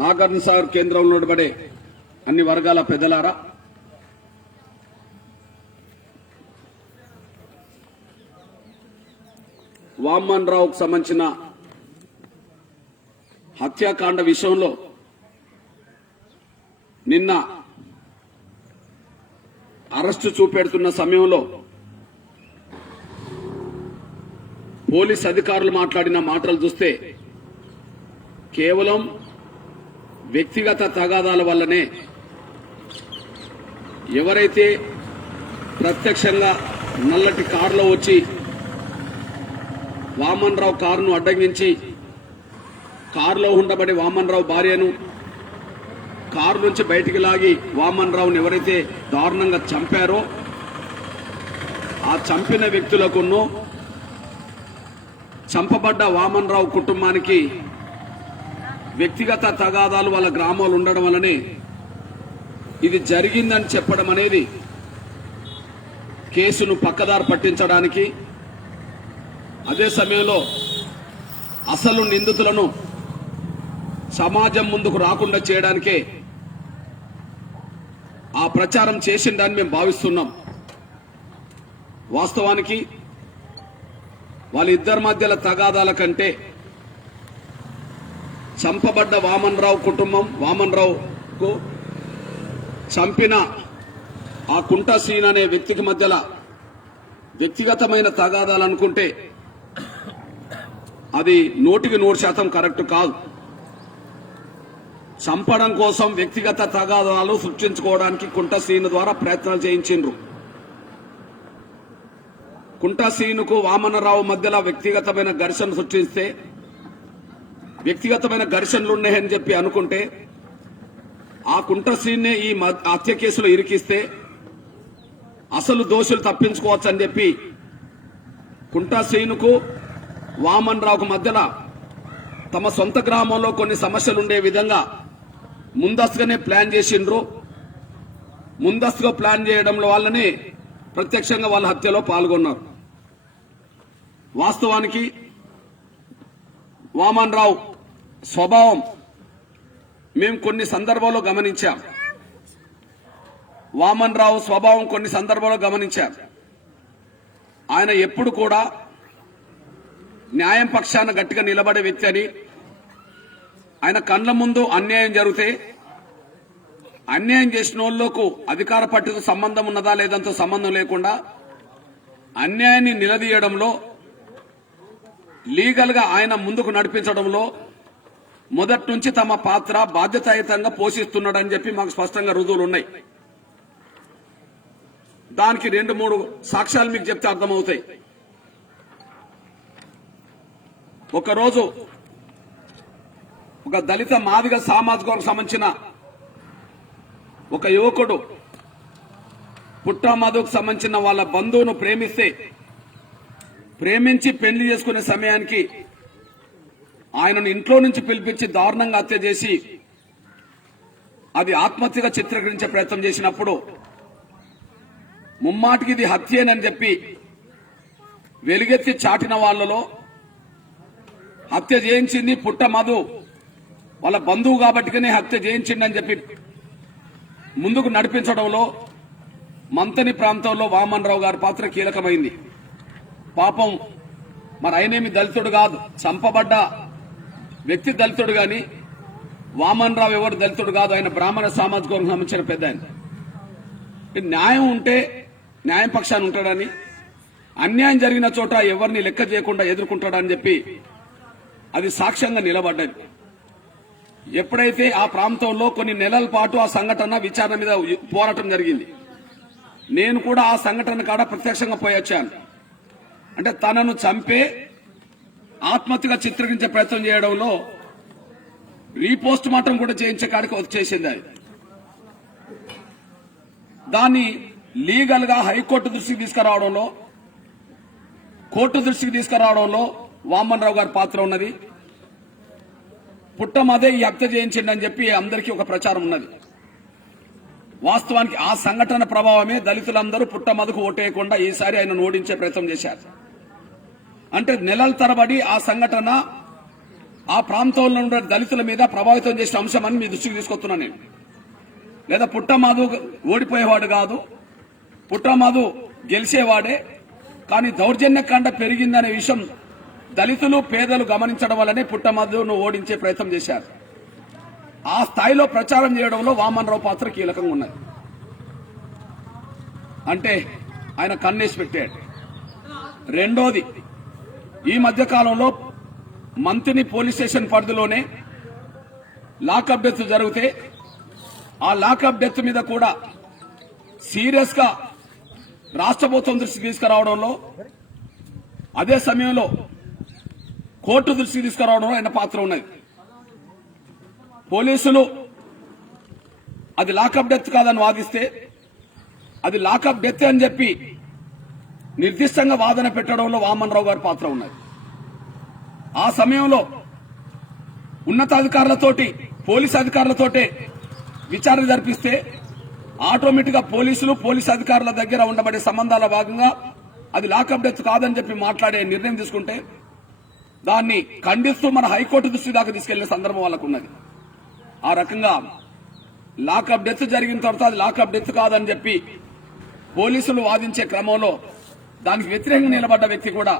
నాగార్జునసాగర్ కేంద్రంలో ఉండబడే అన్ని వర్గాల పెద్దలారా, వామన్ రావుకు సంబంధించిన హత్యాకాండ విషయంలో నిన్న అరెస్టు చూపెడుతున్న సమయంలో పోలీస్ అధికారులు మాట్లాడిన మాటలు చూస్తే కేవలం వ్యక్తిగత తగాదాల వల్లనే ఎవరైతే ప్రత్యక్షంగా నల్లటి కారులో వచ్చి వామన్ రావు కారును అడ్డగించి కారులో ఉండబడి వామన్ రావు భార్యను కారు నుంచి బయటికి లాగి వామన్ రావును ఎవరైతే దారుణంగా చంపారో ఆ చంపిన వ్యక్తులకును చంపబడ్డ వామన్ రావు కుటుంబానికి వ్యక్తిగత తగాదాలు వాళ్ళ గ్రామాలు ఉండడం వల్లనే ఇది జరిగిందని చెప్పడం అనేది కేసును పక్కదారి పట్టించడానికి, అదే సమయంలో అసలు నిందితులను సమాజం ముందుకు రాకుండా చేయడానికే ఆ ప్రచారం చేసిందని మేము భావిస్తున్నాం. వాస్తవానికి వాళ్ళిద్దరి మధ్యల తగాదాల కంటే చంపబడ్డ వామన్ రావు కుటుంబం, వామన్ రావుకు చంపిన ఆ కుంట సీన్ అనే వ్యక్తికి మధ్యల వ్యక్తిగతమైన తగాదాలు అనుకుంటే అది 100% కరెక్ట్ కాదు. చంపడం కోసం వ్యక్తిగత తగాదాలు సృష్టించుకోవడానికి కుంట సీన్ ద్వారా ప్రయత్నాలు చేయించిండ్రు. కుంట సీనుకు వామనరావు మధ్యలో వ్యక్తిగతమైన ఘర్షణ సృష్టిస్తే, వ్యక్తిగతమైన ఘర్షణలు ఉన్నాయని చెప్పి అనుకుంటే ఆ కుంట సీన్నే ఈ హత్య కేసులో ఇరికిస్తే అసలు దోషులు తప్పించుకోవచ్చు అని చెప్పి కుంట సీనుకు వామన్ రావుకు మధ్యలో తమ సొంత గ్రామంలో కొన్ని సమస్యలు ఉండే విధంగా ముందస్తుగానే ప్లాన్ చేసిండ్రు. ముందస్తుగా ప్లాన్ చేయడం వల్లనే ప్రత్యక్షంగా వాళ్ళ హత్యలో పాల్గొన్నారు. వాస్తవానికి వామన్ రావు స్వభావం మేము కొన్ని సందర్భాల్లో గమనించాం. వామన్ రావు స్వభావం కొన్ని సందర్భాల్లో గమనించాం. ఆయన ఎప్పుడు కూడా న్యాయం పక్షాన గట్టిగా నిలబడే వ్యక్తి అని, ఆయన కళ్ళ ముందు అన్యాయం జరిగితే అన్యాయం చేసిన వాళ్ళకు అధికార పార్టీతో సంబంధం ఉన్నదా లేదంతో సంబంధం లేకుండా అన్యాయాన్ని నిలదీయడంలో, లీగల్ గా ఆయన ముందుకు నడిపించడంలో మొదటి నుంచి తమ పాత్ర బాధ్యతాయుతంగా పోషిస్తున్నాడని చెప్పి మాకు స్పష్టంగా రుజువులు ఉన్నాయి. దానికి 2-3 సాక్ష్యాలు మీకు చెప్తే అర్థమవుతాయి. ఒకరోజు ఒక దళిత మాదిగ సామాజిక వర్గం సంబంధించిన ఒక యువకుడు పుట్ట మధుకు సంబంధించిన వాళ్ళ బంధువును ప్రేమించి పెళ్లి చేసుకునే సమయానికి ఆయనను ఇంట్లో నుంచి పిలిపించి దారుణంగా హత్య చేసి అది ఆత్మహత్యగా చిత్రీకరించే ప్రయత్నం చేసినప్పుడు ముమ్మాటికి ఇది హత్యేనని చెప్పి వెలుగెత్తి చాటిన వాళ్లలో హత్య చేయించింది పుట్ట మధు వాళ్ళ బంధువు కాబట్టిగానే హత్య చేయించిందని చెప్పి ముందుకు నడిపించడంలో మంతని ప్రాంతంలో వామన్ రావు గారి పాత్ర కీలకమైంది. పాపం మరి ఆయనేమి దళితుడు కాదు, చంపబడ్డ వ్యక్తి దళితుడు గాని వామన్ రావు ఎవరు దళితుడు కాదు, ఆయన బ్రాహ్మణ సామాజిక వర్గం సంబంధించిన పెద్ద ఆయన. న్యాయం ఉంటే న్యాయం పక్షాన్ని ఉంటాడని, అన్యాయం జరిగిన చోట ఎవరిని లెక్క చేయకుండా ఎదుర్కొంటాడని చెప్పి అది సాక్ష్యంగా నిలబడ్డది. ఎప్పుడైతే ఆ ప్రాంతంలో కొన్ని నెలల పాటు ఆ సంఘటన విచారణ మీద పోరాటం జరిగింది, నేను కూడా ఆ సంఘటన కాడ ప్రత్యక్షంగా పోయొచ్చాను. అంటే తనను చంపే ఆత్మహత్యగా చిత్రీకరించే ప్రయత్నం చేయడంలో రీపోస్ట్ మార్టం కూడా చేయించే కాడికి వచ్చేసింది. అది దాన్ని లీగల్ గా హైకోర్టు దృష్టికి తీసుకురావడంలో, కోర్టు దృష్టికి తీసుకురావడంలో వామన్ రావు గారి పాత్ర ఉన్నది. పుట్టమదే ఈ హత్య చేయించండి చెప్పి అందరికీ ఒక ప్రచారం ఉన్నది. వాస్తవానికి ఆ సంఘటన ప్రభావమే దళితులందరూ పుట్టమదకు ఓటేయకుండా ఈసారి ఆయనను ఓడించే ప్రయత్నం చేశారు. అంటే నెలల తరబడి ఆ సంఘటన ఆ ప్రాంతంలో ఉండే దళితుల మీద ప్రభావితం చేసిన అంశం అని మీ దృష్టికి తీసుకొస్తున్నాను నేను. లేదా పుట్టమధు ఓడిపోయేవాడు కాదు, పుట్టమధు గెలిచేవాడే, కానీ దౌర్జన్యకాండ పెరిగిందనే విషయం దళితులు పేదలు గమనించడం వల్లనే పుట్టమధును ఓడించే ప్రయత్నం చేశారు. ఆ స్థాయిలో ప్రచారం చేయడంలో వామన్ రావు పాత్ర కీలకంగా ఉన్నది. అంటే ఆయన కన్నేసి పెట్టాడు. రెండోది, ఈ మధ్య కాలంలో మంత్రిని పోలీస్ స్టేషన్ పరిధిలోనే లాకప్ డెత్ జరిగితే ఆ లాకప్ డెత్ మీద కూడా సీరియస్ గా రాష్ట్ర ప్రభుత్వం దృష్టికి తీసుకురావడంలో, అదే సమయంలో కోర్టు దృష్టికి తీసుకురావడంలో ఆయన పాత్ర ఉన్నది. పోలీసులు అది లాకప్ డెత్ కాదని వాదిస్తే అది లాకప్ డెత్ అని చెప్పి నిర్దిష్టంగా వాదన పెట్టడంలో వామన్ రావు గారి పాత్ర ఉన్నది. ఆ సమయంలో ఉన్నతాధికారులతోటి పోలీసు అధికారులతోటే విచారణ జరిపిస్తే ఆటోమేటిక్ గా పోలీసులు పోలీసు అధికారుల దగ్గర ఉండబడే సంబంధాల భాగంగా అది లాకప్ డెత్ కాదని చెప్పి మాట్లాడే నిర్ణయం తీసుకుంటే దాన్ని ఖండిస్తూ మన హైకోర్టు దృష్టి దాకా తీసుకెళ్లే సందర్భం వాళ్ళకు ఉన్నది. ఆ రకంగా లాకప్ డెత్ జరిగిన తర్వాత అది లాకప్ డెత్ కాదని చెప్పి పోలీసులు వాదించే క్రమంలో దానికి వ్యతిరేకంగా నిలబడ్డ వ్యక్తి కూడా,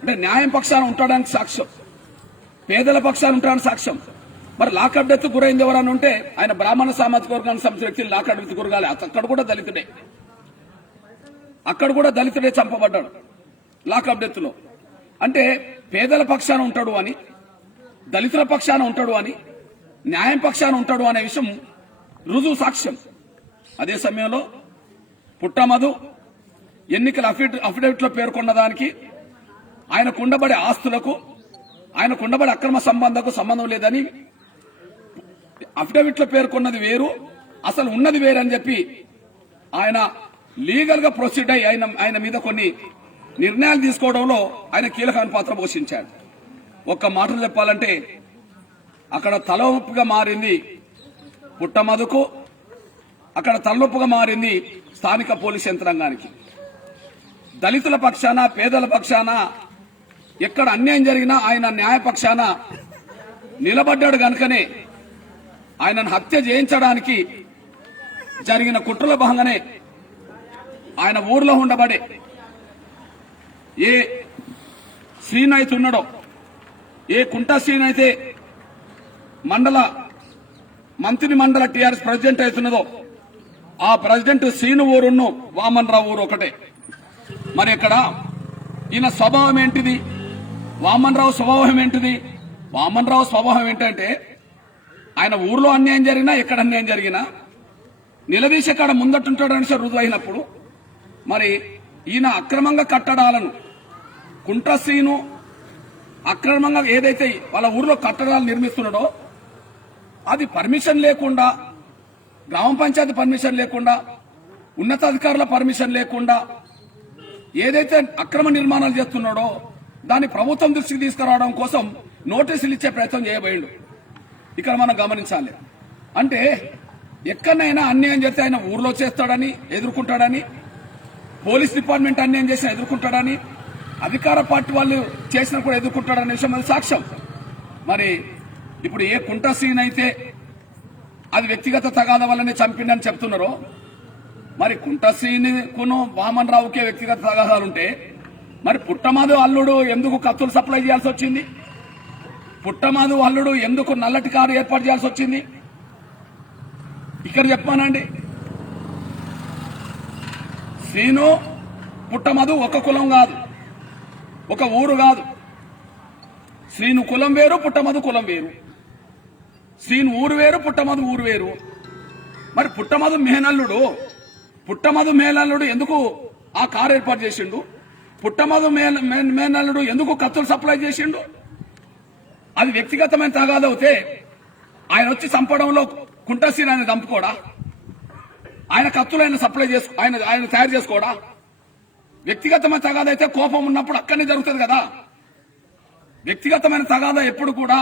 అంటే న్యాయం పక్షాన ఉంటాడానికి సాక్ష్యం, పేదల పక్షాన ఉంటాడానికి సాక్ష్యం. మరి లాకప్ డెత్ గురైంది ఎవరని ఉంటే ఆయన బ్రాహ్మణ సామాజిక వర్గానికి సంబంధించిన వ్యక్తులు లాకప్ డెత్ గురగాలి. అక్కడ కూడా దళితుడే చంపబడ్డాడు లాకప్ డెత్ లో. అంటే పేదల పక్షాన ఉంటాడు అని, దళితుల పక్షాన ఉంటాడు అని, న్యాయం పక్షాన ఉంటాడు అనే విషయం రుజువు సాక్ష్యం. అదే సమయంలో పుట్టమధు ఎన్నికల అఫిడవిట్ లో పేర్కొన్న దానికి ఆయనకు ఉండబడే ఆస్తులకు, ఆయనకు ఉండబడే అక్రమ సంబంధం లేదని అఫిడవిట్ లో పేర్కొన్నది వేరు, అసలు ఉన్నది వేరని చెప్పి ఆయన లీగల్ గా ప్రొసీడ్ అయి ఆయన మీద కొన్ని నిర్ణయాలు తీసుకోవడంలో ఆయన కీలకమైన పాత్ర పోషించాడు. ఒక్క మాటలు చెప్పాలంటే అక్కడ తలనొప్పిగా మారింది పుట్టమధుకు, అక్కడ తలనొప్పిగా మారింది స్థానిక పోలీస్ యంత్రాంగానికి. దళితుల పక్షాన, పేదల పక్షాన ఎక్కడ అన్యాయం జరిగినా ఆయన న్యాయ పక్షాన నిలబడ్డాడు గనుకనే ఆయనను హత్య చేయించడానికి జరిగిన కుట్రల భాగంగానే ఆయన ఊర్లో ఉండబడే ఏ శ్రీను అయితే ఉన్నాడో, ఏ కుంట శ్రీను అయితే మంత్రి మండల టీఆర్ఎస్ ప్రెసిడెంట్ అవుతున్నదో ఆ ప్రెసిడెంట్ శ్రీను ఊరును వామన్ రావు ఊరు ఒకటే. మరి ఇక్కడ ఈయన స్వభావం ఏంటిది, వామన్ రావు స్వభావం ఏంటిది? వామన్ రావు స్వభావం ఏంటంటే ఆయన ఊర్లో అన్యాయం జరిగినా, ఎక్కడ అన్యాయం జరిగినా నిలదీసి అక్కడ ముందటుంటాడని రుజువు అయినప్పుడు, మరి ఈయన అక్రమంగా కట్టడాలను, కుంట్ర శ్రీను అక్రమంగా ఏదైతే వాళ్ళ ఊర్లో కట్టడాలు నిర్మిస్తున్నాడో అది పర్మిషన్ లేకుండా, గ్రామ పంచాయతీ పర్మిషన్ లేకుండా, ఉన్నతాధికారుల పర్మిషన్ లేకుండా ఏదైతే అక్రమ నిర్మాణాలు చేస్తున్నాడో దాన్ని ప్రభుత్వం దృష్టికి తీసుకురావడం కోసం నోటీసులు ఇచ్చే ప్రయత్నం చేయబోయిండు. ఇక్కడ మనం గమనించాలి. అంటే ఎక్కడైనా అన్యాయం చేస్తే ఆయన ఊర్లో చేస్తాడని ఎదుర్కొంటాడని, పోలీస్ డిపార్ట్మెంట్ అన్యాయం చేసినా ఎదుర్కొంటాడని, అధికార పార్టీ వాళ్ళు చేసినా కూడా ఎదుర్కొంటాడనే విషయం అది సాక్ష్యం. మరి ఇప్పుడు ఏ కుంట సీన్ అయితే అది వ్యక్తిగత తగాద వల్లనే చంపిండని చెప్తున్నారో, మరి కుంట సీనుకును వామన్ రావుకే వ్యక్తిగత తగాదాలుంటే మరి పుట్టమధు అల్లుడు ఎందుకు కత్తులు సప్లై చేయాల్సి వచ్చింది? పుట్టమధు అల్లుడు ఎందుకు నల్లటి కారు ఏర్పాటు చేయాల్సి వచ్చింది? ఇక్కడ చెప్పానండి. శ్రీను పుట్టమధు ఒక కులం కాదు, ఒక ఊరు కాదు. శ్రీను కులం వేరు, పుట్టమధు కులం వేరు. శ్రీను ఊరు వేరు, పుట్టమధు ఊరు వేరు. మరి పుట్టమధు మేనల్లుడు ఎందుకు ఆ కారు ఏర్పాటు చేసిండు? పుట్టమధు మేనల్లుడు ఎందుకు కత్తులు సప్లై చేసిండు? అది వ్యక్తిగతమైన తగాదవుతే ఆయన వచ్చి చంపడంలో కుంట శ్రీను ఆయన చంపుకోడా? ఆయన కత్తులు ఆయన సప్లై ఆయన తయారు చేసుకోడా? వ్యక్తిగతమైన తగాద అయితే కోపం ఉన్నప్పుడు అక్కడనే జరుగుతుంది కదా. వ్యక్తిగతమైన తగాద ఎప్పుడు కూడా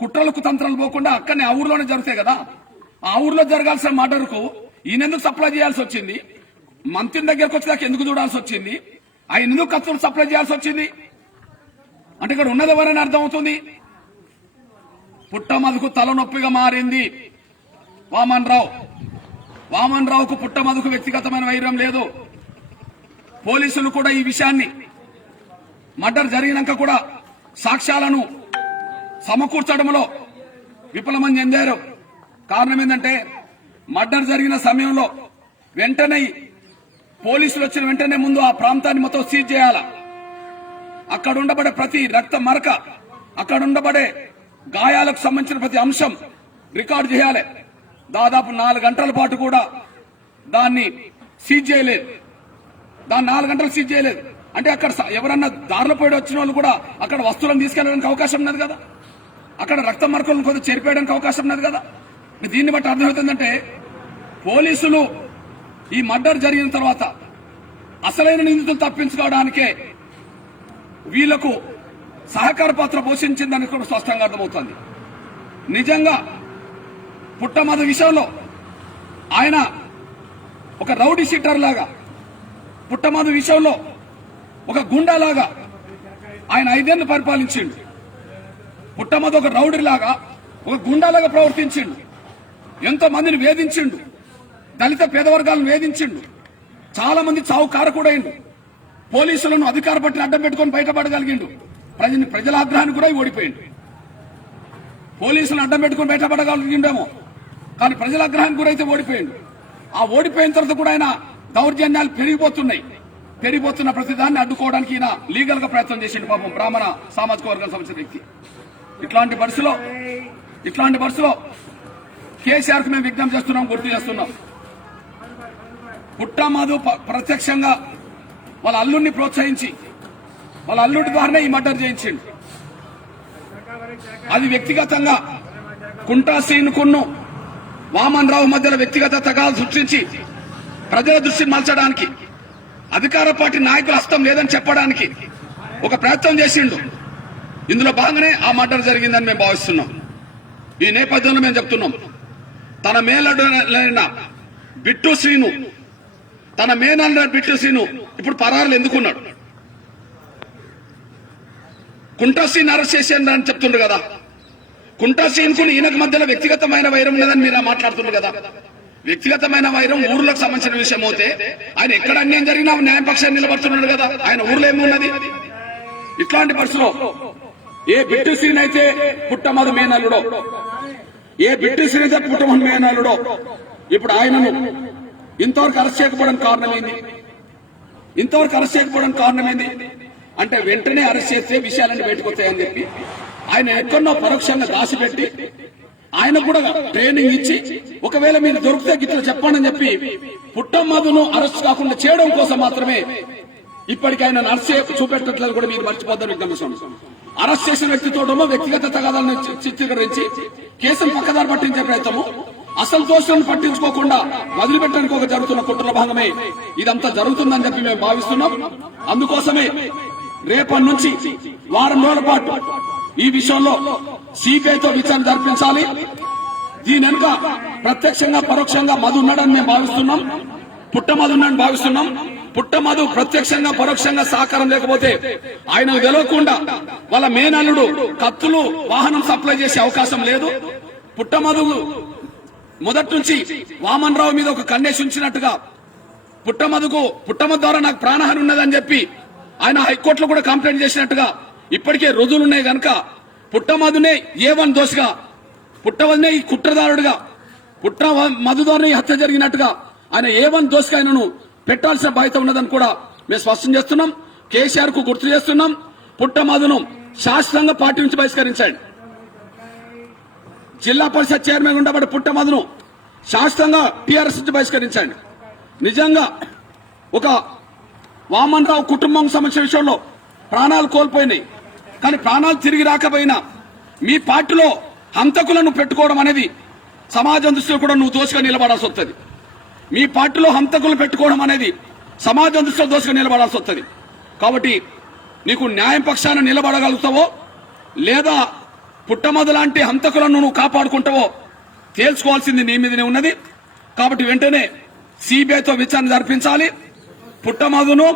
కుట్రలకు తంత్రాలు పోకుండా అక్కడనే ఆ ఊర్లోనే జరుగుతాయి కదా. ఆ ఊర్లో జరగాల్సిన మర్డర్కు ఈయన ఎందుకు సప్లై చేయాల్సి వచ్చింది? మంత్రి దగ్గరకు వచ్చేదాకా ఎందుకు చూడాల్సి వచ్చింది? ఆయన ఎందుకు కత్తులు సప్లై చేయాల్సి వచ్చింది? అంటే ఇక్కడ ఉన్నది ఎవరైనా అర్థమవుతుంది. పుట్టమధుకు తలనొప్పిగా మారింది వామన్ రావు. వామన్ రావుకు పుట్టమధుకు వ్యక్తిగతమైన వైరం లేదు. పోలీసులు కూడా ఈ విషయాన్ని మర్డర్ జరిగినాక కూడా సాక్ష్యాలను సమకూర్చడంలో విఫలమని చెందారు. కారణం ఏంటంటే మర్డర్ జరిగిన సమయంలో వెంటనే పోలీసులు వచ్చిన వెంటనే ముందు ఆ ప్రాంతాన్ని మొత్తం సీజ్ చేయాల. అక్కడ ఉండబడే ప్రతి రక్త మరక, అక్కడ ఉండబడే గాయాలకు సంబంధించిన ప్రతి అంశం రికార్డు చేయాలి. దాదాపు 4 గంటల పాటు కూడా దాన్ని సీజ్ చేయలేదు. 4 గంటలు సీజ్ చేయలేదు అంటే అక్కడ ఎవరన్నా దారిలో పోయి వచ్చిన వాళ్ళు కూడా అక్కడ వస్తువులను తీసుకెళ్లడానికి అవకాశం ఉన్నది కదా, అక్కడ రక్త మరకలను కొంత చెరిపేయడానికి అవకాశం ఉన్నది కదా. దీన్ని బట్టి అర్థమవుతుందంటే పోలీసులు ఈ మర్డర్ జరిగిన తర్వాత అసలైన నిందితులు తప్పించుకోవడానికే వీళ్లకు సహకార పాత్ర పోషించిందని కూడా స్పష్టంగా అర్థమవుతుంది. నిజంగా పుట్టమధు విషయంలో ఆయన ఒక రౌడీ షీటర్ లాగా, పుట్టమధు విషయంలో ఒక గుండాలాగా ఆయన 5 ఏళ్లు పరిపాలించిండు. పుట్టమధు ఒక రౌడీ లాగా, ఒక గుండాలాగా ప్రవర్తించిండు. ఎంతో మందిని వేధించిండు, దళిత పేద వర్గాలను వేధించిండు, చాలా మంది చావు కారకుడైండు. పోలీసులను అధికార పట్టిని అడ్డం పెట్టుకుని బయటపడగలిగిండు. ప్రజల ఆగ్రహానికి కూడా ఓడిపోయిండు. పోలీసులను అడ్డం పెట్టుకుని బయటపడగలిగిండేమో, కానీ ప్రజల ఆగ్రహానికి గురైతే ఓడిపోయిండు. ఆ ఓడిపోయిన తర్వాత కూడా ఆయన దౌర్జన్యాలు పెరిగిపోతున్న ప్రతిదాన్ని అడ్డుకోవడానికి ఈయన లీగల్ గా ప్రయత్నం చేసిండు. పాపం బ్రాహ్మణ సామాజిక వర్గానికి సంబంధించిన వ్యక్తి. ఇట్లాంటి పరిస్థితిలో కేసీఆర్ కు మేము విజ్ఞప్తి చేస్తున్నాం, గుర్తు చేస్తున్నాం. పుట్టమధు ప్రత్యక్షంగా వాళ్ళ అల్లుడిని ప్రోత్సహించి వాళ్ళ అల్లుడి ద్వారానే ఈ మర్డర్ చేయించిండు. అది వ్యక్తిగతంగా కుంటా శ్రీనుకున్ను వామన్ రావు మధ్యలో వ్యక్తిగత తగాలు సృష్టించి ప్రజల దృష్టిని మలచడానికి, అధికార పార్టీ నాయకుల హస్తం లేదని చెప్పడానికి ఒక ప్రయత్నం చేసిండు. ఇందులో భాగంగానే ఆ మర్డర్ జరిగిందని మేము భావిస్తున్నాం. ఈ నేపథ్యంలో మేము చెప్తున్నాం, తన మేనల్లుడైన బిట్టు శ్రీను ఇప్పుడు పరారులు ఎందుకున్నాడు? కుంటా శ్రీని అరెస్ట్ చేసేయండి అని చెప్తుండ్రు కదా. కుంటా శ్రీనుకు ఈయనకు మధ్యలో వ్యక్తిగతమైన వైరం ఉన్నదని మీరు మాట్లాడుతుండ్రు కదా. వ్యక్తిగతమైన వైరం ఊర్లకు సంబంధించిన విషయం అయితే ఆయన ఎక్కడ అన్యాయం జరిగినా న్యాయపక్షాన్ని నిలబడుతున్నాడు కదా. ఆయన ఊర్లో ఏమున్నది? ఇట్లాంటి పరిస్థితిలో ఏ బిట్టు శ్రీని అయితే పుట్టమధు మేనల్లుడో, ఏ బిట్టు శ్రీని అయితే పుట్టమధు మేనల్లుడో ఇప్పుడు ఆయనను ఇంతవరకు అరెస్ట్ చేయకపోవడానికి కారణమైంది అంటే వెంటనే అరెస్ట్ చేస్తే విషయాలన్నీ బయటకు వస్తాయని చెప్పి ఆయన ఎక్కడో పరోక్షంగా దాచిపెట్టి ఆయన కూడా ట్రైనింగ్ ఇచ్చి ఒకవేళ మీరు దొరికితే గిట్ల చెప్పండి అని చెప్పి పుట్టమధును అరెస్ట్ కాకుండా చేయడం కోసం మాత్రమే ఇప్పటికీ ఆయన అరెస్ట్ చూపెట్టట్లేదు కూడా మీరు మర్చిపోద్దని విజ్ఞప్తి. అరెస్ట్ చేసిన వ్యక్తితోటమో వ్యక్తిగత తగాదాలను చిత్రీకరించి కేసును పక్కదారి పట్టించే ప్రయత్నము, అసలు దోషులను పట్టించుకోకుండా వదిలిపెట్టడానికి ఒక జరుగుతున్న కుట్రల భాగమే ఇదంతా జరుగుతుందని చెప్పి మేము భావిస్తున్నాం. అందుకోసమే రేపటి నుంచి వారం రోజుల పాటు ఈ విషయంలో సిబిఐతో విచారణ జరిపించాలి. దీని వెనుక ప్రత్యక్షంగా పరోక్షంగా మధు ఉన్నాడని మేము భావిస్తున్నాం, పుట్టమధు ఉన్నాడని భావిస్తున్నాం. పుట్టమధు ప్రత్యక్షంగా పరోక్షంగా సహకారం లేకపోతే ఆయనకు తెలియకుండా వాళ్ళ మేనల్లుడు కత్తులు వాహనం సప్లై చేసే అవకాశం లేదు. పుట్టమధు మొదటి నుంచి వామన్ రావు మీద ఒక కన్నేసి ఉంచినట్టుగా పుట్టమధు ద్వారా నాకు ప్రాణహాని ఉన్నదని చెప్పి ఆయన హైకోర్టులో కూడా కంప్లైంట్ చేసినట్టుగా ఇప్పటికే రుజువులున్నాయి గనక పుట్టమధునే A1 దోషిగా, పుట్టమధునే ఈ కుట్రదారుడుగా, పుట్టమధు ద్వారా హత్య జరిగినట్టుగా ఆయన A1 దోషిగా ఆయనను పెట్టాల్సిన బాధ్యత ఉన్నదని కూడా మేము స్పష్టం చేస్తున్నాం. కేసీఆర్ కు గుర్తు చేస్తున్నాం, పుట్టమధును శాశ్వతంగా పార్టీ నుంచి బహిష్కరించాడు. జిల్లా పరిషత్ చైర్మన్ ఉండబడి పుట్టమధును శాశ్వతంగా టీఆర్ఎస్ నుంచి బహిష్కరించండి. నిజంగా ఒక వామన్ రావు కుటుంబం సంబంధించిన విషయంలో ప్రాణాలు కోల్పోయినాయి, కానీ ప్రాణాలు తిరిగి రాకపోయినా మీ పార్టీలో హంతకులను పెట్టుకోవడం అనేది సమాజం దృష్టిలో కూడా నువ్వు దోషిగా నిలబడాల్సి వస్తుంది. మీ పార్టీలో హంతకులు పెట్టుకోవడం అనేది సమాజం దృష్టిలో దోషిగా నిలబడాల్సి వస్తుంది. కాబట్టి నీకు న్యాయం పక్షాన నిలబడగలుగుతావో లేదా పుట్టమధు లాంటి హంతకులను నువ్వు కాపాడుకుంటావో తేల్చుకోవాల్సింది నీ మీదనే ఉన్నది. కాబట్టి వెంటనే సిబిఐతో విచారణ జరిపించాలి. పుట్టమధును,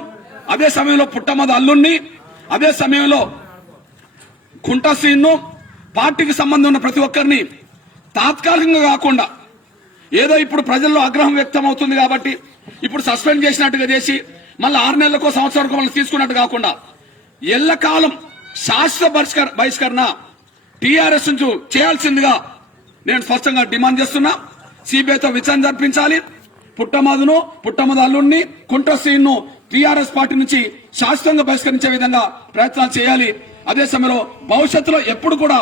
అదే సమయంలో పుట్టమధు అల్లుణ్ణి, అదే సమయంలో కుంటా శ్రీను, పార్టీకి సంబంధం ఉన్న ప్రతి ఒక్కరిని తాత్కాలికంగా కాకుండా ఏదో ఇప్పుడు ప్రజల్లో ఆగ్రహం వ్యక్తం అవుతుంది కాబట్టి ఇప్పుడు సస్పెండ్ చేసినట్టుగా చేసి మళ్ళీ 6 నెలలకో సంవత్సరానికో మళ్ళీ తీసుకున్నట్టు కాకుండా ఎల్లకాలం శాశ్వత బహిష్కరణ టీఆర్ఎస్ నుంచి చేయాల్సిందిగా నేను స్పష్టంగా డిమాండ్ చేస్తున్నా. సిబిఐతో విచారణ జరిపించాలి. పుట్టమదు అల్లుడిని కుంట శ్రీను టీఆర్ఎస్ పార్టీ నుంచి శాశ్వతంగా బహిష్కరించే విధంగా ప్రయత్నాలు చేయాలి. అదే సమయంలో భవిష్యత్తులో ఎప్పుడు కూడా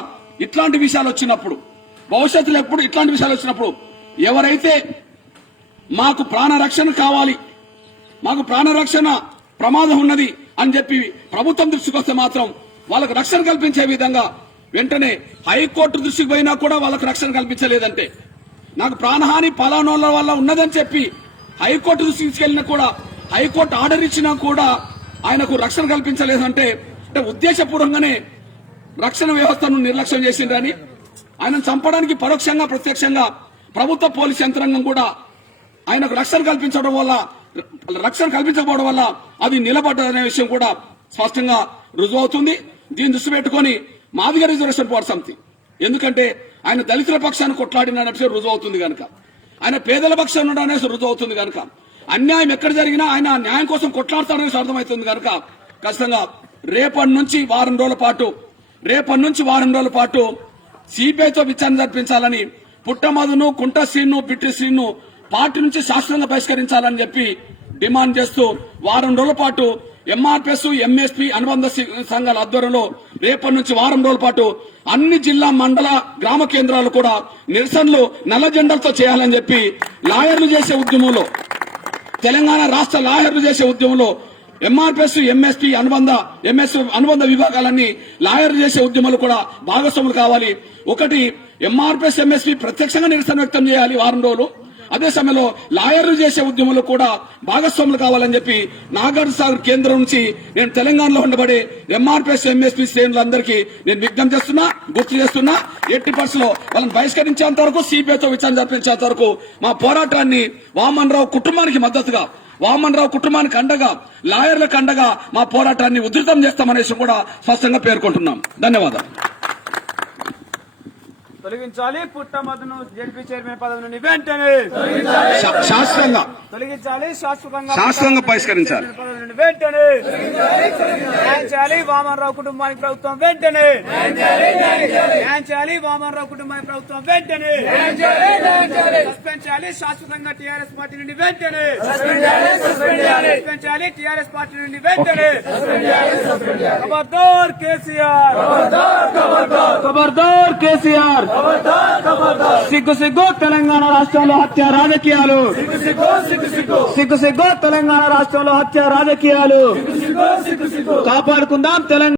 ఇట్లాంటి విషయాలు వచ్చినప్పుడు ఎవరైతే మాకు ప్రాణరక్షణ కావాలి, మాకు ప్రాణరక్షణ ప్రమాదం ఉన్నది అని చెప్పి ప్రభుత్వం దృష్టికి వస్తే మాత్రం వాళ్ళకు రక్షణ కల్పించే విధంగా వెంటనే హైకోర్టు దృష్టికి పోయినా కూడా వాళ్ళకు రక్షణ కల్పించలేదంటే, నాకు ప్రాణహాని పలానోళ్ల వల్ల ఉన్నదని చెప్పి హైకోర్టు దృష్టికి తీసుకెళ్లినా కూడా హైకోర్టు ఆర్డర్ ఇచ్చినా కూడా ఆయనకు రక్షణ కల్పించలేదంటే ఉద్దేశపూర్వకంగానే రక్షణ వ్యవస్థను నిర్లక్ష్యం చేసిండ్రని, ఆయనను చంపడానికి పరోక్షంగా ప్రత్యక్షంగా ప్రభుత్వ పోలీసు యంత్రాంగం కూడా ఆయనకు రక్షణ కల్పించకపోవడం వల్ల అది నిలబడ్డదనే విషయం కూడా స్పష్టంగా రుజువవుతుంది. దీన్ని దృష్టి పెట్టుకుని మాదిగ రిజర్వేషన్ పోరాట సమితి, ఎందుకంటే ఆయన దళితుల పక్షాన్ని కొట్లాడిన విషయం రుజువవుతుంది కనుక, ఆయన పేదల పక్షాన్ని ఉండనే రుజువవుతుంది కనుక, అన్యాయం ఎక్కడ జరిగినా ఆయన న్యాయం కోసం కొట్లాడతాడనేసి అర్థమవుతుంది కనుక ఖచ్చితంగా రేపటి నుంచి వారం రోజుల పాటు సిబిఐతో విచారణ జరిపించాలని, పుట్టమదును కుంట శ్రీను బిట్టి శ్రీను పార్టీ నుంచి శాశ్వతంగా బహిష్కరించాలని చెప్పి డిమాండ్ చేస్తూ వారం రోజుల పాటు ఎంఆర్పిఎస్ ఎంఎస్పీ అనుబంధ సంఘాల ఆధ్వర్యంలో రేపటి నుంచి వారం రోజుల పాటు అన్ని జిల్లా మండల గ్రామ కేంద్రాలు కూడా నిరసనలు నల్ల జెండాలతో చేయాలని చెప్పి లాయర్లు చేసే ఉద్యమంలో, తెలంగాణ రాష్ట్ర లాయర్లు చేసే ఉద్యమంలో ఎంఆర్పిఎస్ ఎంఎస్పీ అనుబంధ విభాగాలన్నీ లాయర్లు చేసే ఉద్యమాలు కూడా భాగస్వాములు కావాలి. ఒకటి ఎంఆర్పిఎస్ ఎంఎస్పీ ప్రత్యక్షంగా నిరసన వ్యక్తం చేయాలి వారం రోజులు. అదే సమయంలో లాయర్లు చేసే ఉద్యమంలో కూడా భాగస్వాములు కావాలని చెప్పి నాగార్జున సాగర్ కేంద్రం నుంచి నేను తెలంగాణలో ఉండబడే ఎంఆర్పిఎస్ ఎంఎస్పీ శ్రేణులందరికీ నేను విజ్ఞప్తి చేస్తున్నా, గుర్తు చేస్తున్నా. ఎట్టి పరిస్థితుల్లో వాళ్ళని బహిష్కరించేంత వరకు, సిబిఐతో విచారణ జరిపించేంత వరకు మా పోరాటాన్ని వామన్ రావు కుటుంబానికి మద్దతుగా, వామన్ రావు కుటుంబానికి అండగా, లాయర్లకు అండగా మా పోరాటాన్ని ఉధృతం చేస్తామనేసి కూడా స్పష్టంగా పేర్కొంటున్నాం. ధన్యవాదాలు. తొలగించాలి పుట్టమదును జడ్పీ చైర్మన్ పదవి నుండి వెంటనే తొలగించాలి, శాశ్వతంగా బహిష్కరించాలి పదవి నుండి వెంటనే న్యాయం చేయాలి. వామన్రావు కుటుంబానికి ప్రభుత్వం వెంటనే న్యాయం చేయాలి. వామన్రావు కుటుంబానికి ప్రభుత్వం వెంటనే సస్పెండ్ చేయాలి. శాశ్వతంగా టీఆర్ఎస్ పార్టీ నుండి వెంటనే సస్పెండ్ చేయాలి. టీఆర్ఎస్ పార్టీ నుండి వెంటనే ఖబర్దార్ కేసీఆర్, ఖబర్దార్ కేసీఆర్, సిగ్గు తెలంగాణ రాష్ట్రంలో హత్య రాజకీయాలు, సిగ్గు తెలంగాణ రాష్ట్రంలో హత్య రాజకీయాలు. కాపాడుకుందాం తెలంగాణ.